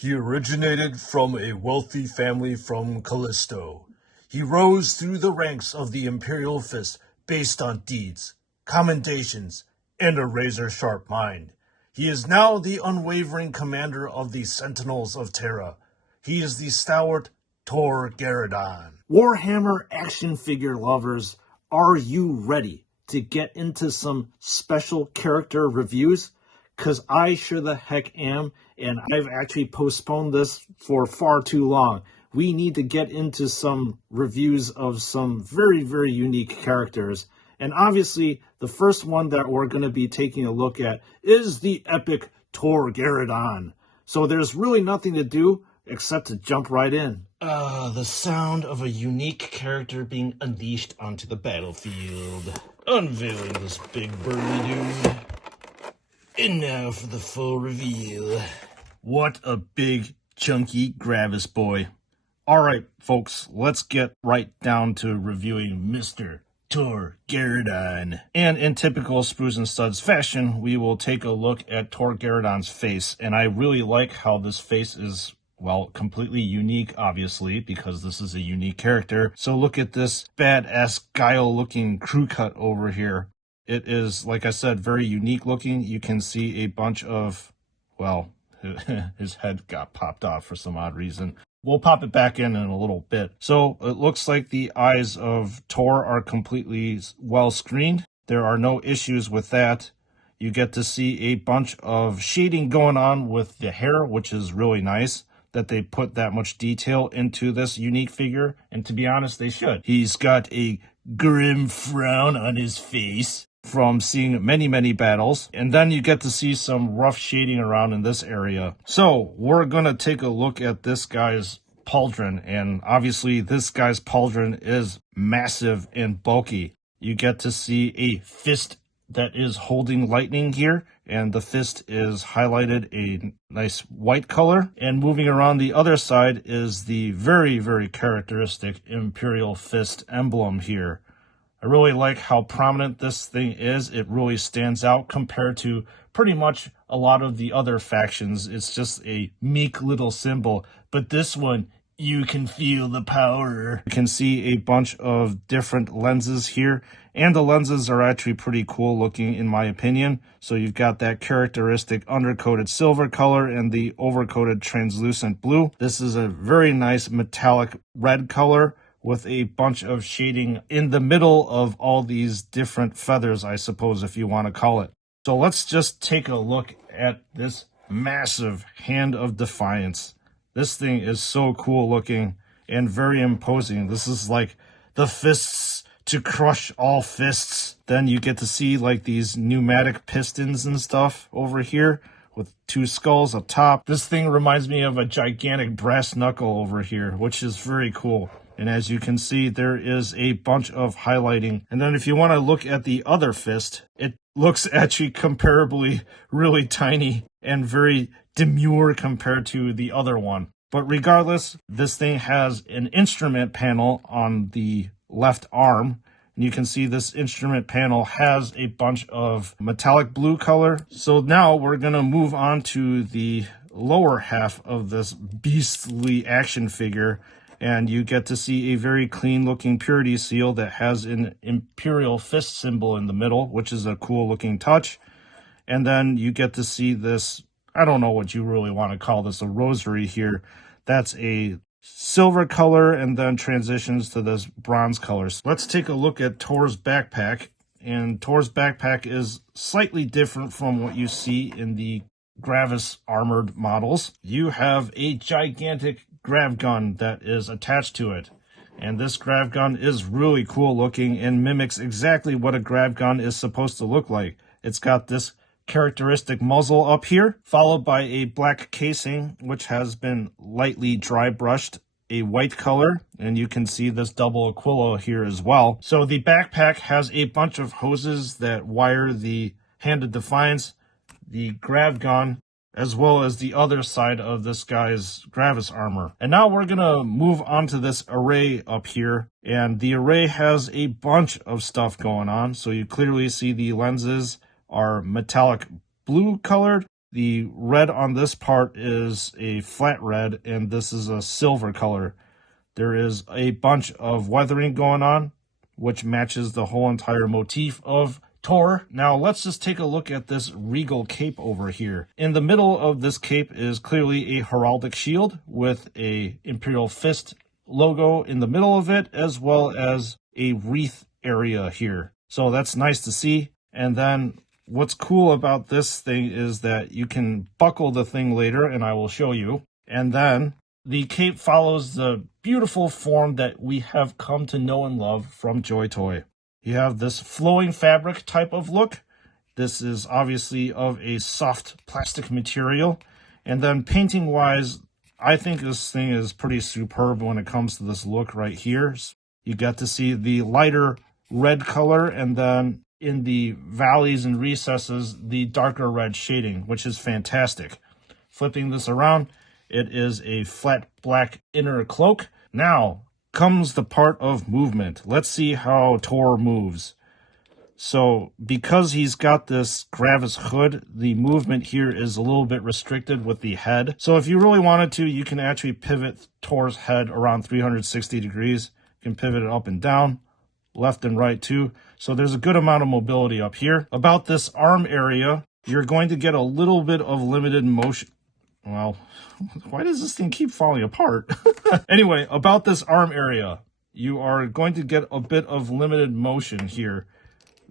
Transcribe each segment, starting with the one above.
He originated from a wealthy family from Callisto. He rose through the ranks of the Imperial Fist based on deeds, commendations, and a razor-sharp mind. He is now the unwavering commander of the Sentinels of Terra. He is the stalwart Tor Garadon. Warhammer action figure lovers, are you ready to get into some special character reviews? Because I sure the heck am, and I've actually postponed this for far too long. We need to get into some reviews of some very, very unique characters. And obviously, the first one that we're going to be taking a look at is the epic Tor Garadon. So there's really nothing to do except to jump right in. The sound of a unique character being unleashed onto the battlefield. Unveiling this big burly dude. And now for the full reveal. What a big, chunky Gravis boy. Alright, folks, let's get right down to reviewing Mr. Tor Garadon. And in typical Sprues and Studs fashion, we will take a look at Tor Garadon's face. And I really like how this face is, well, completely unique, obviously, because this is a unique character. So look at this badass guile-looking crew cut over here. It is, like I said, very unique looking. You can see a bunch of, well, his head got popped off for some odd reason. We'll pop it back in a little bit. So it looks like the eyes of Tor are completely well screened. There are no issues with that. You get to see a bunch of shading going on with the hair, which is really nice that they put that much detail into this unique figure. And to be honest, they should. He's got a grim frown on his face from seeing many battles, and then you get to see some rough shading around in this area. So we're gonna take a look at this guy's pauldron, and obviously this guy's pauldron is massive and bulky. You get to see a fist that is holding lightning here, and the fist is highlighted a nice white color. And moving around the other side is the very characteristic Imperial fist emblem here. I really like how prominent this thing is. It really stands out compared to pretty much a lot of the other factions. It's just a meek little symbol. But this one, you can feel the power. You can see a bunch of different lenses here. And the lenses are actually pretty cool looking in my opinion. So you've got that characteristic undercoated silver color and the overcoated translucent blue. This is a very nice metallic red color with a bunch of shading in the middle of all these different feathers, I suppose, if you want to call it. So let's just take a look at this massive Hand of Defiance. This thing is so cool looking and very imposing. This is like the fists to crush all fists. Then you get to see like these pneumatic pistons and stuff over here with two skulls up top. This thing reminds me of a gigantic brass knuckle over here, which is very cool. And as you can see, there is a bunch of highlighting. And then if you want to look at the other fist, it looks actually comparably really tiny and very demure compared to the other one. But regardless, this thing has an instrument panel on the left arm. And you can see this instrument panel has a bunch of metallic blue color. So now we're going to move on to the lower half of this beastly action figure. And you get to see a very clean looking purity seal that has an Imperial fist symbol in the middle, which is a cool looking touch. And then you get to see this, I don't know what you really want to call this, a rosary here. That's a silver color and then transitions to this bronze color. So let's take a look at Tor's backpack. And Tor's backpack is slightly different from what you see in the Gravis armored models. You have a gigantic Grav-Gun that is attached to it. And this Grav-Gun is really cool looking and mimics exactly what a Grav-Gun is supposed to look like. It's got this characteristic muzzle up here, followed by a black casing, which has been lightly dry brushed a white color, and you can see this double Aquila here as well. So the backpack has a bunch of hoses that wire the Hand of Defiance, the Grav-Gun, as well as the other side of this guy's Gravis armor. And now we're gonna move on to this array up here, and the array has a bunch of stuff going on. So you clearly see the lenses are metallic blue colored, The red on this part is a flat red, and this is a silver color. There is a bunch of weathering going on, which matches the whole entire motif of Tor. Now let's just take a look at this regal cape over here. In the middle of this cape is clearly a heraldic shield with a Imperial fist logo in the middle of it, as well as a wreath area here. So that's nice to see. And then what's cool about this thing is that you can buckle the thing later, and I will show you. And then the cape follows the beautiful form that we have come to know and love from JoyToy. You have this flowing fabric type of look. This is obviously of a soft plastic material. And then painting wise, I think this thing is pretty superb when it comes to this look right here. You get to see the lighter red color, and then in the valleys and recesses, the darker red shading, which is fantastic. Flipping this around, it is a flat black inner cloak. Now comes the part of movement. Let's see how Tor moves. So because he's got this Gravis hood, the movement here is a little bit restricted with the head. So if you really wanted to, you can actually pivot Tor's head around 360 degrees. You can pivot it up and down, left and right too. So there's a good amount of mobility up here. About this arm area, you're going to get a little bit of limited motion. Well, why does this thing keep falling apart? Anyway, about this arm area, you are going to get a bit of limited motion here.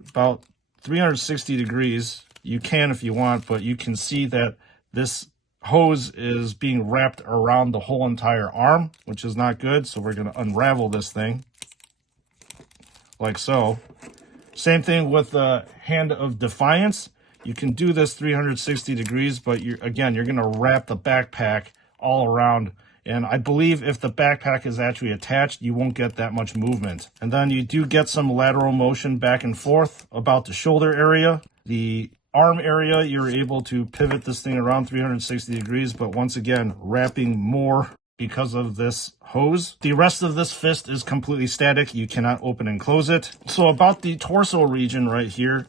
About 360 degrees. You can if you want, but you can see that this hose is being wrapped around the whole entire arm, which is not good. So we're going to unravel this thing like so. Same thing with the Hand of Defiance. You can do this 360 degrees, but you're going to wrap the backpack all around. And I believe if the backpack is actually attached, you won't get that much movement. And then you do get some lateral motion back and forth about the shoulder area. The arm area, you're able to pivot this thing around 360 degrees, but once again, wrapping more because of this hose. The rest of this fist is completely static. You cannot open and close it. So about the torso region right here,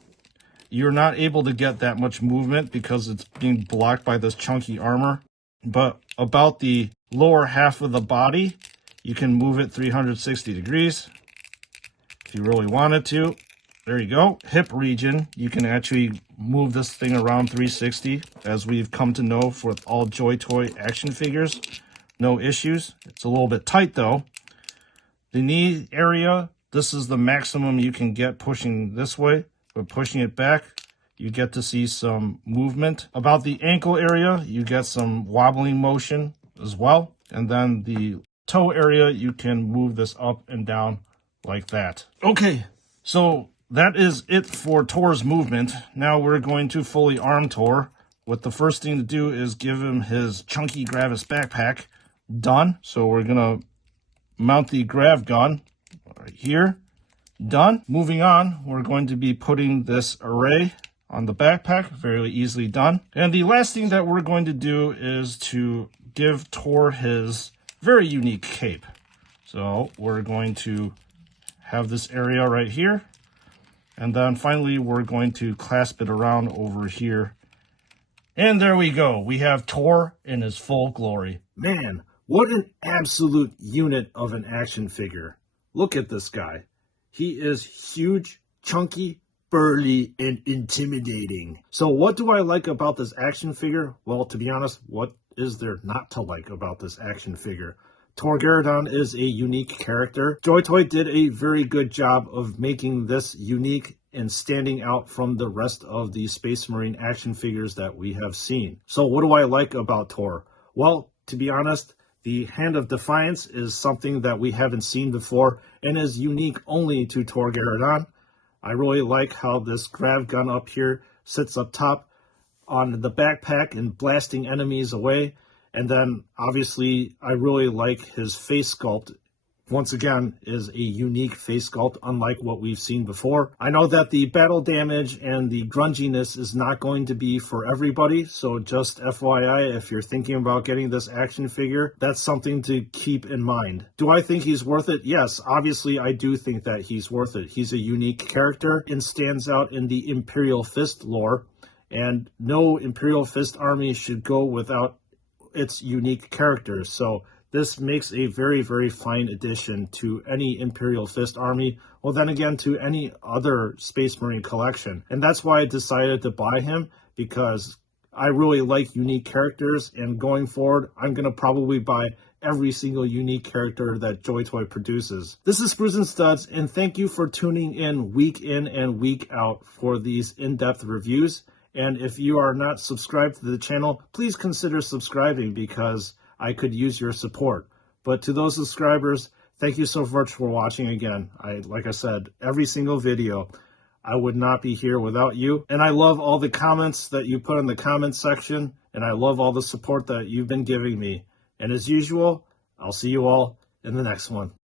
you're not able to get that much movement because it's being blocked by this chunky armor. But about the lower half of the body, you can move it 360 degrees if you really wanted to. There you go. Hip region, you can actually move this thing around 360, as we've come to know for all JoyToy action figures. No issues. It's a little bit tight though. The knee area, this is the maximum you can get pushing this way, but pushing it back, you get to see some movement. About the ankle area, you get some wobbling motion as well. And then the toe area, you can move this up and down like that. Okay, so that is it for Tor's movement. Now we're going to fully arm Tor. What the first thing to do is give him his chunky Gravis backpack. Done. So we're going to mount the Grav-Gun right here. Done. Moving on, we're going to be putting this array on the backpack. Very easily done. And the last thing that we're going to do is to give Tor his very unique cape. So we're going to have this area right here. And then finally, we're going to clasp it around over here. And there we go. We have Tor in his full glory. Man, what an absolute unit of an action figure. Look at this guy. He is huge, chunky, burly, and intimidating. So what do I like about this action figure? Well, to be honest, what is there not to like about this action figure? Tor Garadon is a unique character. JoyToy did a very good job of making this unique and standing out from the rest of the Space Marine action figures that we have seen. So what do I like about Tor? Well, to be honest, the Hand of Defiance is something that we haven't seen before and is unique only to Tor Garadon. I really like how this Grav-Gun up here sits up top on the backpack and blasting enemies away. And then, obviously, I really like his face sculpt. Once again, is a unique face sculpt, unlike what we've seen before. I know that the battle damage and the grunginess is not going to be for everybody, so just FYI, if you're thinking about getting this action figure, that's something to keep in mind. Do I think he's worth it? Yes, obviously I do think that he's worth it. He's a unique character and stands out in the Imperial Fist lore. and no Imperial Fist army should go without its unique characters. So this makes a very, very fine addition to any Imperial Fist army, well then again to any other Space Marine collection. And that's why I decided to buy him, because I really like unique characters, and going forward I'm going to probably buy every single unique character that JoyToy produces. This is Sprues and Studs, and thank you for tuning in and week out for these in-depth reviews. And if you are not subscribed to the channel, please consider subscribing, because I could use your support. But to those subscribers, thank you so much for watching again. Like I said, every single video, I would not be here without you. And I love all the comments that you put in the comments section, and I love all the support that you've been giving me. And as usual, I'll see you all in the next one.